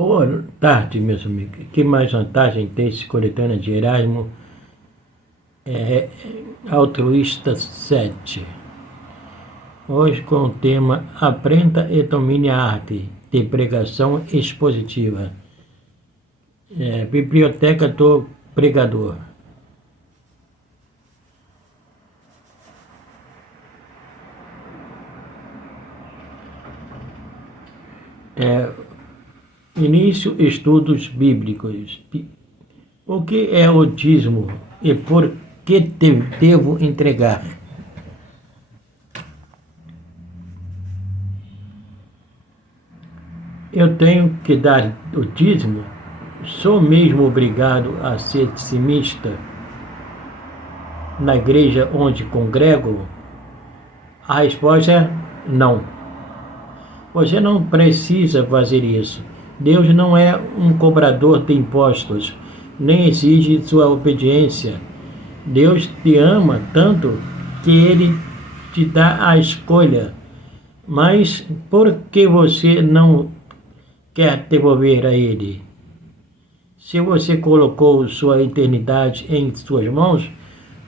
Boa tarde, meus amigos. Que mais vantagem tem esse coletânea de Erasmo Altruísta 7? Hoje com o tema Aprenda e domine a arte de pregação expositiva. Biblioteca do Pregador. Início, estudos bíblicos. O que é o dízimo e por que devo entregar? Eu tenho que dar o dízimo? Sou mesmo obrigado a ser dizimista na igreja onde congrego? A resposta é não. Você não precisa fazer isso. Deus não é um cobrador de impostos, nem exige sua obediência. Deus te ama tanto que Ele te dá a escolha. Mas por que você não quer devolver a Ele? Se você colocou sua eternidade em suas mãos,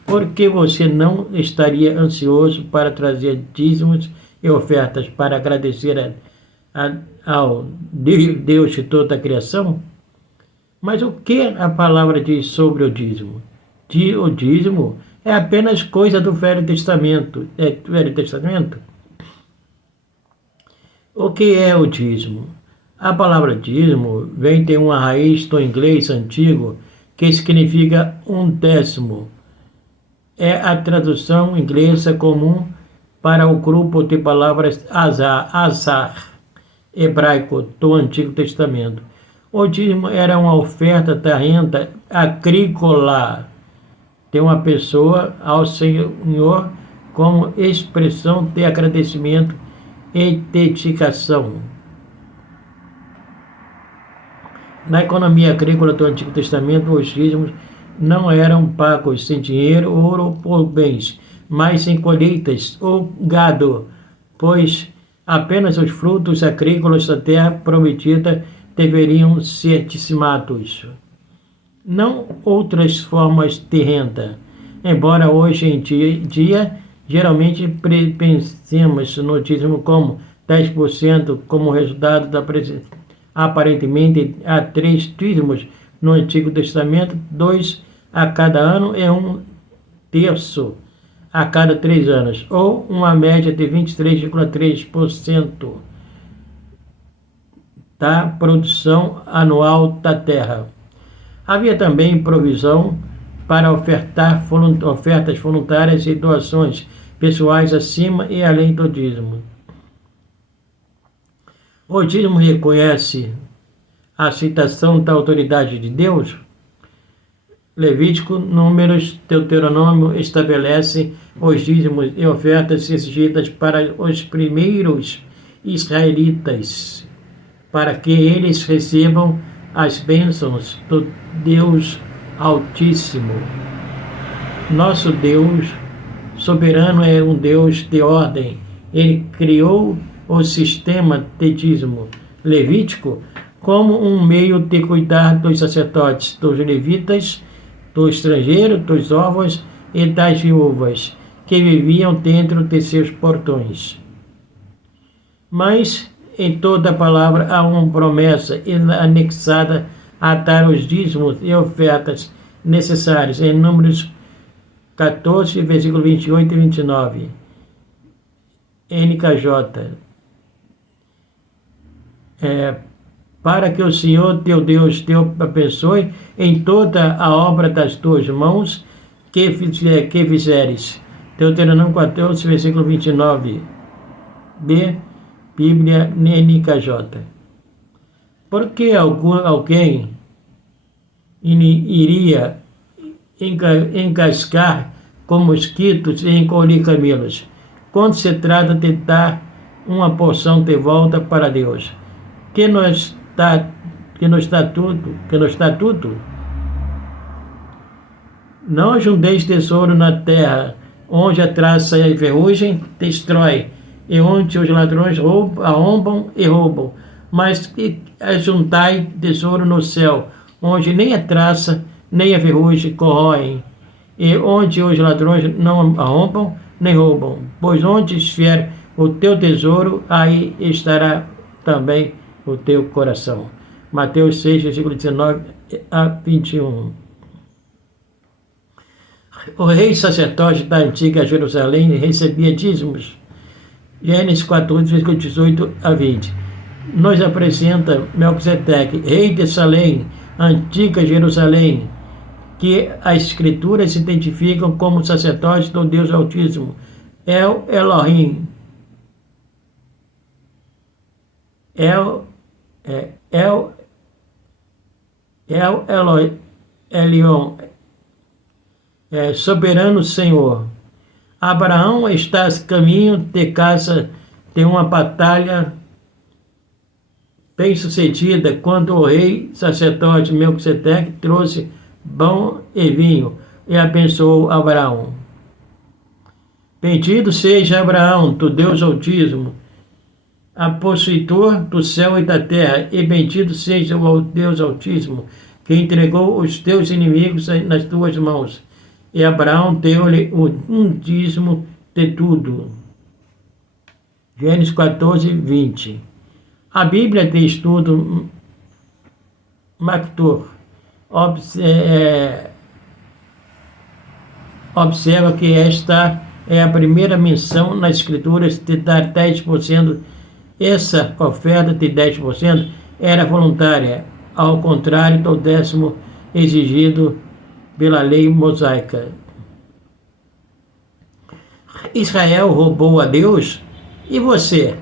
por que você não estaria ansioso para trazer dízimos e ofertas para agradecer ao Deus de toda a criação? Mas o que a palavra diz sobre o dízimo? O dízimo é apenas coisa do Velho Testamento. O que é o dízimo? A palavra dízimo vem de uma raiz do inglês antigo que significa 1/10. É a tradução inglesa comum para o grupo de palavras azar hebraico do Antigo Testamento. O dízimo era uma oferta da renda agrícola de uma pessoa ao Senhor como expressão de agradecimento e dedicação. Na economia agrícola do Antigo Testamento, os dízimos não eram pagos sem dinheiro ou por bens, mas em colheitas ou gado, pois apenas os frutos agrícolas da terra prometida deveriam ser dizimados, não outras formas de renda. Embora hoje em dia geralmente pensemos no dízimo como 10% como resultado da aparentemente há 3 dízimos no Antigo Testamento, 2 a cada ano e 1/3 a cada 3 anos, ou uma média de 23,3% da produção anual da terra. Havia também provisão para ofertar ofertas voluntárias e doações pessoais acima e além do dízimo. O dízimo reconhece a citação da autoridade de Deus. Levítico, Números, Deuteronômio estabelecem os dízimos e ofertas exigidas para os primeiros israelitas, para que eles recebam as bênçãos do Deus Altíssimo. Nosso Deus soberano é um Deus de ordem. Ele criou o sistema de dízimo levítico como um meio de cuidar dos sacerdotes, dos levitas, do estrangeiro, dos órfãos e das viúvas que viviam dentro de seus portões. Mas em toda a palavra há uma promessa anexada a dar os dízimos e ofertas necessários, em Números 14, versículo 28 e 29. NKJ. Para que o Senhor teu Deus te abençoe em toda a obra das tuas mãos que fizeres. Deuteronômio 14, versículo 29. B. Bíblia NKJ. Por que alguém iria engasgar com mosquitos e encolher camelos, quando se trata de dar uma porção de volta para Deus, que não está tudo? Não ajunteis tesouro na terra, onde a traça e a ferrugem destrói, e onde os ladrões arrombam e roubam. mas ajuntai tesouro no céu, onde nem a traça, nem a ferrugem corroem, e onde os ladrões não arrombam, nem roubam. Pois onde estiver o teu tesouro, aí estará também o teu coração. Mateus 6, versículo 19 a 21. O rei sacerdote da antiga Jerusalém recebia dízimos. Gênesis 14, versículo 18 a 20. Nos apresenta Melquisedeque, rei de Salém, antiga Jerusalém, que as escrituras se identificam como sacerdote do Deus Altíssimo, El Elohim. Elion, soberano Senhor. Abraão está a caminho de casa de uma batalha bem-sucedida, quando o rei sacerdote Melquisedeque trouxe pão e vinho e abençoou Abraão. Bendito seja Abraão, do Deus Altíssimo, a possuidor do céu e da terra, e bendito seja o Deus Altíssimo, que entregou os teus inimigos nas tuas mãos. E Abraão deu-lhe um dízimo de tudo. Gênesis 14, 20. A Bíblia de Estudo Mactur observa que esta é a primeira menção nas Escrituras de dar 10%. Essa oferta de 10% era voluntária, ao contrário do 10% exigido pela lei mosaica. Israel roubou a Deus? E você?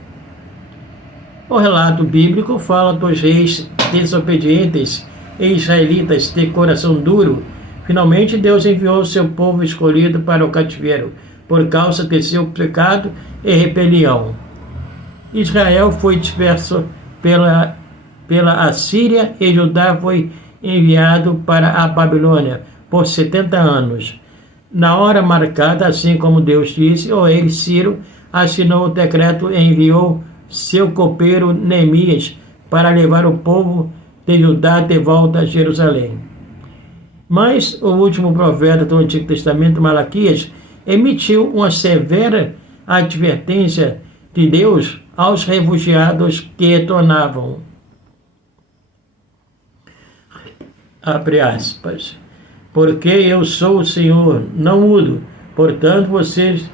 O relato bíblico fala dos reis desobedientes e israelitas de coração duro. Finalmente Deus enviou seu povo escolhido para o cativeiro, por causa de seu pecado e rebelião. Israel foi disperso pela Assíria e Judá foi enviado para a Babilônia por 70 anos. Na hora marcada, assim como Deus disse, o rei Ciro assinou o decreto e enviou seu copeiro Neemias para levar o povo de Judá de volta a Jerusalém. Mas o último profeta do Antigo Testamento, Malaquias, emitiu uma severa advertência de Deus aos refugiados que retornavam. Abre aspas. Porque eu sou o Senhor, não mudo. Portanto, vocês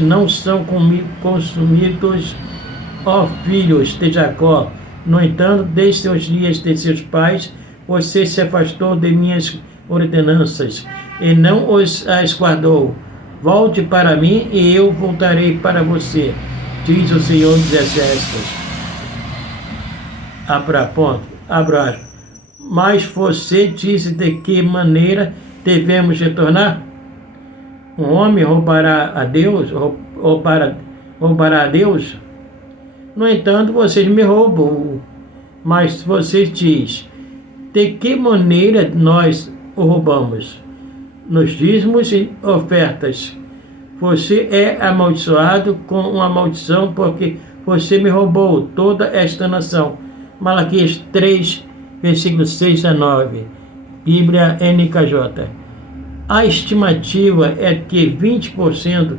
não são consumidos, ó filhos de Jacó. No entanto, desde os dias de seus pais, você se afastou de minhas ordenanças e não os as guardou. Volte para mim e eu voltarei para você, diz o Senhor dos Exércitos. Abra. Mas você disse de que maneira devemos retornar? Um homem roubará a Deus? Roubará a Deus? No entanto, vocês me roubam. Mas você diz, de que maneira nós o roubamos? Nos dízimos e ofertas. Você é amaldiçoado com uma maldição, porque você me roubou toda esta nação. Malaquias 3, versículos 6 a 9. Bíblia NKJ. A estimativa é que 20%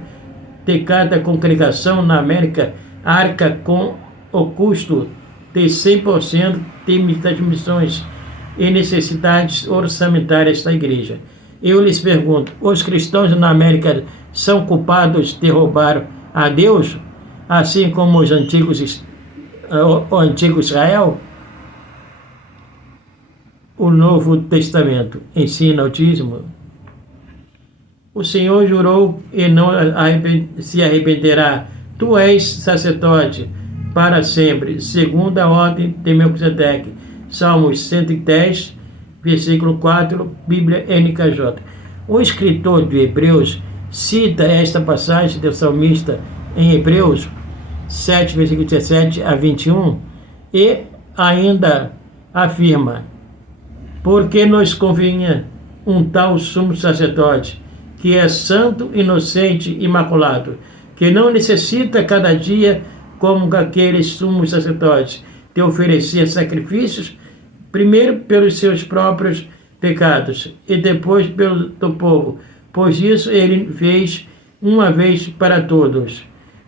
de cada congregação na América arca com o custo de 100% das missões e necessidades orçamentárias da igreja. Eu lhes pergunto, os cristãos na América são culpados de roubar a Deus, assim como o antigo Israel? O Novo Testamento ensina o dízimo. O Senhor jurou e não se arrependerá. Tu és sacerdote para sempre, segundo a ordem de Melquisedeque. Salmos 110, versículo 4, Bíblia NKJ. O escritor de Hebreus cita esta passagem do salmista em Hebreus 7, versículo 17 a 21, e ainda afirma: porque nos convinha um tal sumo sacerdote, que é santo, inocente, imaculado, que não necessita cada dia como aqueles sumos sacerdotes, te oferecer sacrifícios, primeiro pelos seus próprios pecados e depois pelo do povo, pois isso ele fez uma vez para todos,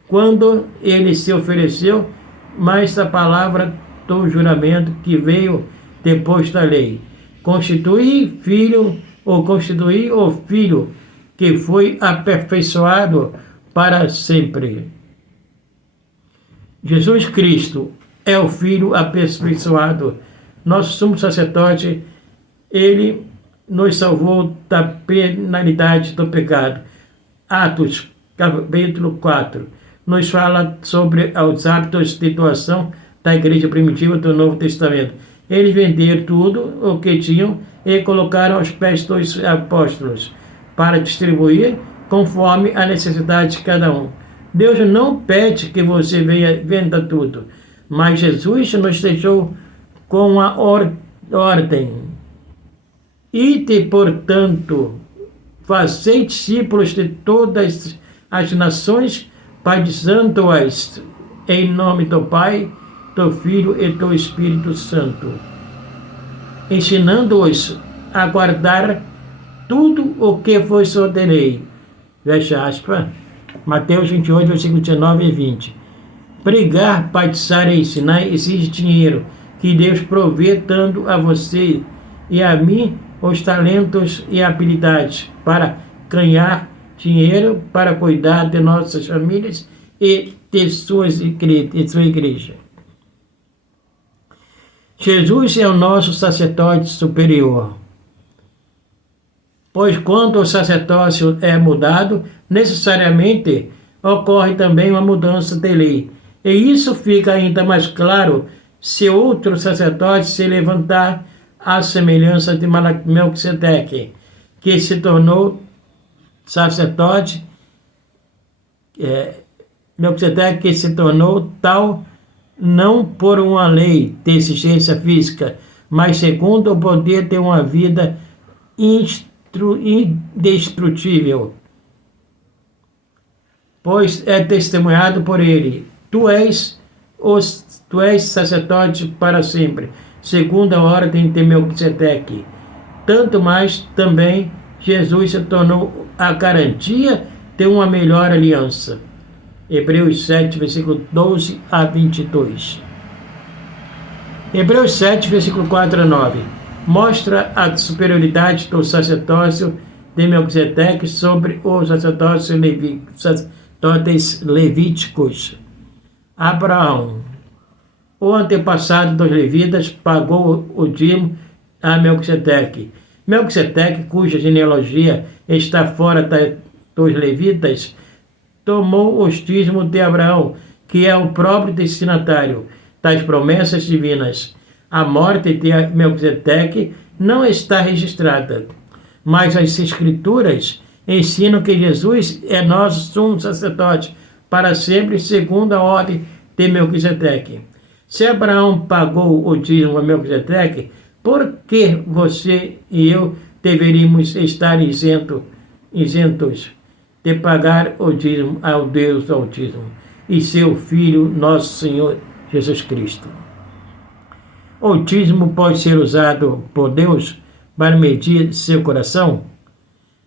quando ele se ofereceu, mas a palavra do juramento que veio depois da lei, constituir o filho que foi aperfeiçoado para sempre. Jesus Cristo é o Filho aperfeiçoado, nosso sumo sacerdote. Ele nos salvou da penalidade do pecado. Atos, capítulo 4, nos fala sobre os hábitos de doação da igreja primitiva do Novo Testamento. Eles venderam tudo o que tinham e colocaram aos pés dos apóstolos para distribuir conforme a necessidade de cada um. Deus não pede que você venda tudo, mas Jesus nos deixou com a ordem. Ide, portanto, fazei discípulos de todas as nações, batizando-as em nome do Pai, do Filho e do Espírito Santo, ensinando-os a guardar tudo o que vos ordenei. Fecha aspas. Mateus 28, versículo 19 e 20. Pregar, batizar e ensinar exige dinheiro que Deus provê, dando a você e a mim os talentos e habilidades para ganhar dinheiro, para cuidar de nossas famílias e de sua igreja. Jesus é o nosso sacerdote superior, pois quando o sacerdócio é mudado, necessariamente ocorre também uma mudança de lei. E isso fica ainda mais claro se outro sacerdote se levantar à semelhança de Melquisedeque, que se tornou sacerdote, Melquisedeque que se tornou tal não por uma lei de exigência física, mas segundo o poder de uma vida indestrutível, pois é testemunhado por ele: tu és sacerdote para sempre, segundo a ordem de Melquisedeque. Tanto mais também Jesus se tornou a garantia de uma melhor aliança. Hebreus 7, versículo 12 a 22. Hebreus 7, versículo 4 a 9. Mostra a superioridade do sacerdócio de Melquisedeque sobre os sacerdotes levíticos. Abraão, o antepassado dos levitas, pagou o dízimo a Melquisedeque. Melquisedeque, cuja genealogia está fora dos levitas, tomou o dízimo de Abraão, que é o próprio destinatário das promessas divinas. A morte de Melquisedeque não está registrada, mas as Escrituras ensinam que Jesus é nosso sumo sacerdote para sempre, segundo a ordem de Melquisedeque. Se Abraão pagou o dízimo a Melquisedeque, por que você e eu deveríamos estar isentos de pagar o dízimo ao Deus Altíssimo e seu Filho, nosso Senhor Jesus Cristo? O dízimo pode ser usado por Deus para medir seu coração?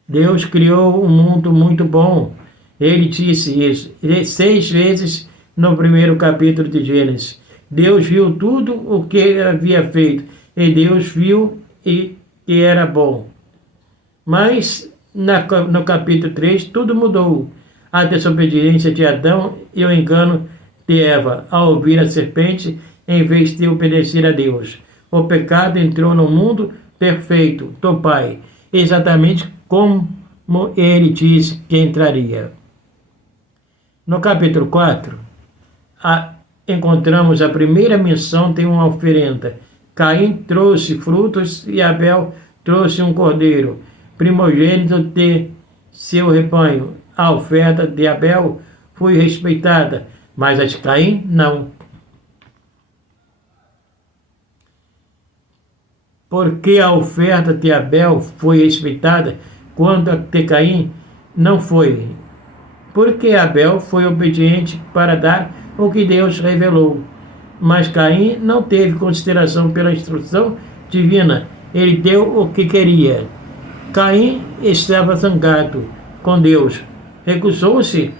Deus criou um mundo muito bom. Ele disse isso 6 vezes no primeiro capítulo de Gênesis. Deus viu tudo o que havia feito, e Deus viu que era bom. Mas no capítulo 3, tudo mudou. A desobediência de Adão e o engano de Eva ao ouvir a serpente em vez de obedecer a Deus. O pecado entrou no mundo perfeito do Pai, exatamente como ele disse que entraria. No capítulo 4, encontramos a primeira menção de uma oferenda. Caim trouxe frutos e Abel trouxe um cordeiro, primogênito de seu rebanho. A oferta de Abel foi respeitada, mas a de Caim não. Porque a oferta de Abel foi respeitada, quando a de Caim não foi? Porque Abel foi obediente para dar o que Deus revelou. Mas Caim não teve consideração pela instrução divina. Ele deu o que queria. Caim estava zangado com Deus. Recusou-se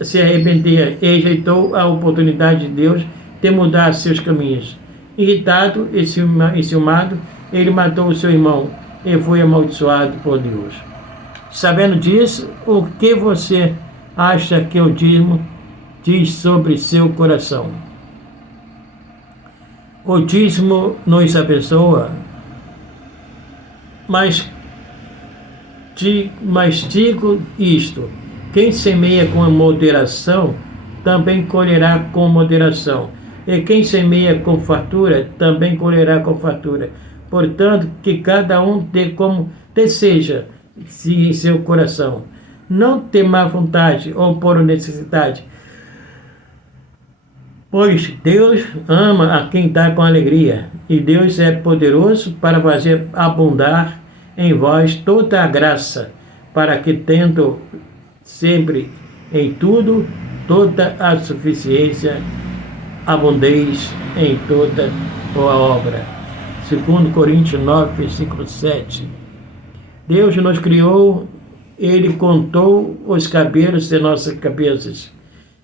a se arrepender e rejeitou a oportunidade de Deus de mudar seus caminhos. Irritado e ciumado, ele matou o seu irmão e foi amaldiçoado por Deus. Sabendo disso, o que você acha que o dízimo diz sobre seu coração? O dízimo nos abençoa, mas digo isto: quem semeia com moderação, também colherá com moderação. E quem semeia com fartura, também colherá com fartura. Portanto, que cada um dê como deseja em seu coração, não ter má vontade ou por necessidade, pois Deus ama a quem dá com alegria, e Deus é poderoso para fazer abundar em vós toda a graça, para que, tendo sempre em tudo toda a suficiência, abundeis em toda boa obra. 2 Coríntios 9, versículo 7. Deus nos criou, Ele contou os cabelos de nossas cabeças,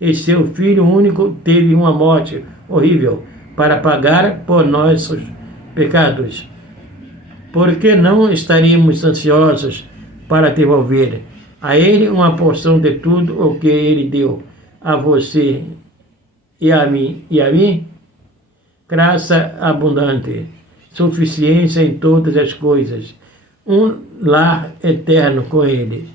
e seu Filho único teve uma morte horrível para pagar por nossos pecados. Por que não estaríamos ansiosos para devolver a Ele uma porção de tudo o que Ele deu a você e a mim? Graça abundante, suficiência em todas as coisas, um lar eterno com Ele.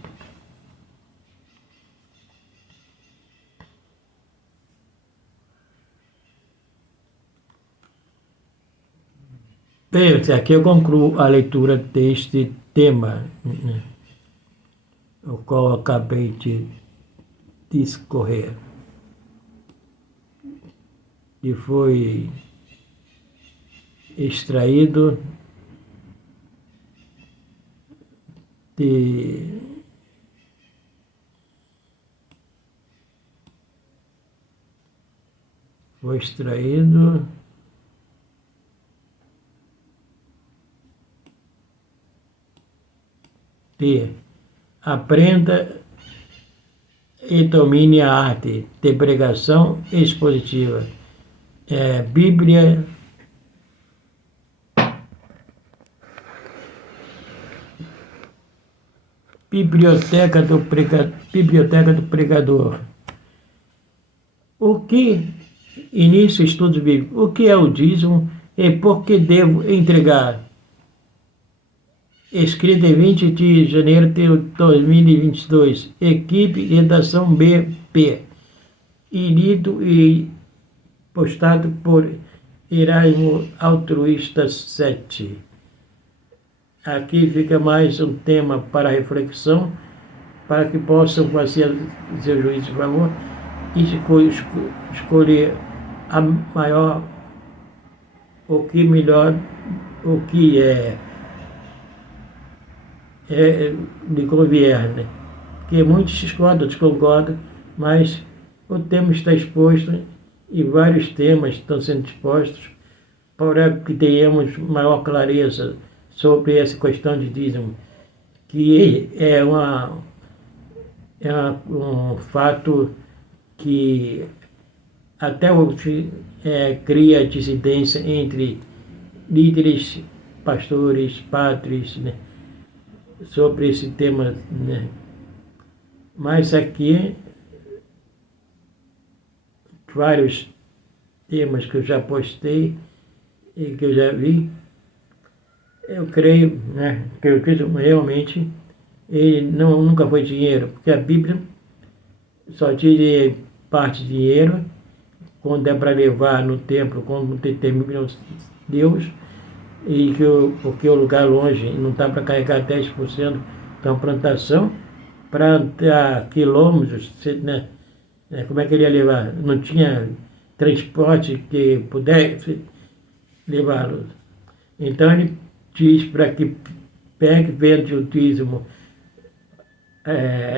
Bem, aqui eu concluo a leitura deste tema, o qual eu acabei de discorrer, e foi extraído de Aprenda e domine a arte de pregação expositiva. Biblioteca do Pregador. O que, início estudos bíblicos, o que é o dízimo e por que devo entregar? Escrito em 20 de janeiro de 2022, equipe redação BP, e lido e postado por Erasmo Altruísta 7. Aqui fica mais um tema para reflexão, para que possam fazer seu juízo de valor e escolher a maior, o que melhor, o que lhe convier, né? Porque muitos discordam, desconcordam, mas o tema está exposto e vários temas estão sendo expostos para que tenhamos maior clareza sobre essa questão de dízimo, que é um fato que até hoje cria dissidência entre líderes, pastores, padres, né, sobre esse tema, né? Mas aqui, vários temas que eu já postei e que eu já vi, eu creio, né, que o dízimo realmente ele nunca foi dinheiro, porque a Bíblia só diz parte de dinheiro, quando é para levar no templo, quando determina Deus, e porque o lugar longe não está para carregar 10% da uma plantação, para andar quilômetros, né? Como é que ele ia levar? Não tinha transporte que pudesse levá-lo. Então ele diz para que pegue, vende o dízimo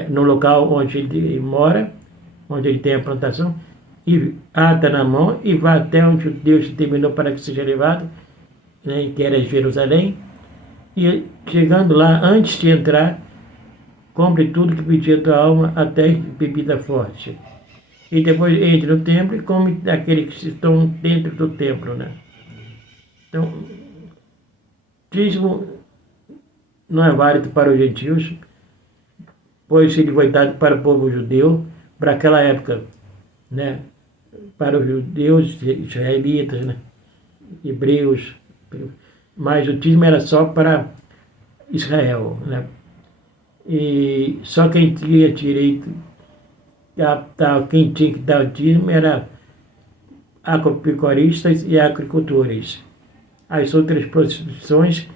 no local onde ele mora, onde ele tem a plantação, e ata na mão e vai até onde Deus determinou para que seja levado, né, que era Jerusalém, e chegando lá, antes de entrar, compre tudo que pedir a tua alma, até bebida forte. E depois entre no templo e come daqueles que estão dentro do templo, né? Então, dízimo não é válido para os gentios, pois ele foi dado para o povo judeu, para aquela época, né? Para os judeus, israelitas, né? Hebreus, mas o dízimo era só para Israel, né? E só quem tinha direito, quem tinha que dar o dízimo era agropecuaristas e agricultores. As outras profissões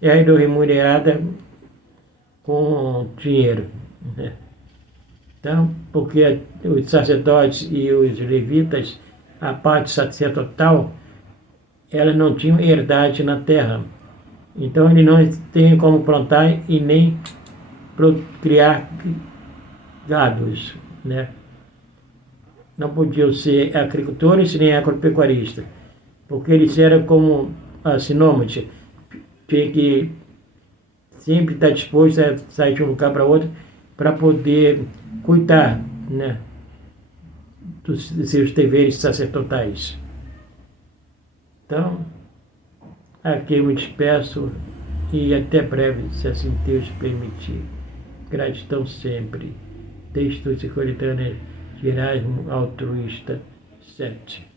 eram remuneradas com dinheiro, né? Então, porque os sacerdotes e os levitas, a parte sacerdotal, elas não tinham herdade na terra. Então, eles não têm como plantar e nem criar gados, né? Não podiam ser agricultores nem agropecuaristas, porque eles eram como sinônimos, tinha que sempre estar disposto a sair de um lugar para outro para poder cuidar, né, dos seus deveres sacerdotais. Então, aqui eu me despeço e até breve, se assim Deus permitir. Gratidão sempre. Textos e coletâneas Gerais Altruísta 7.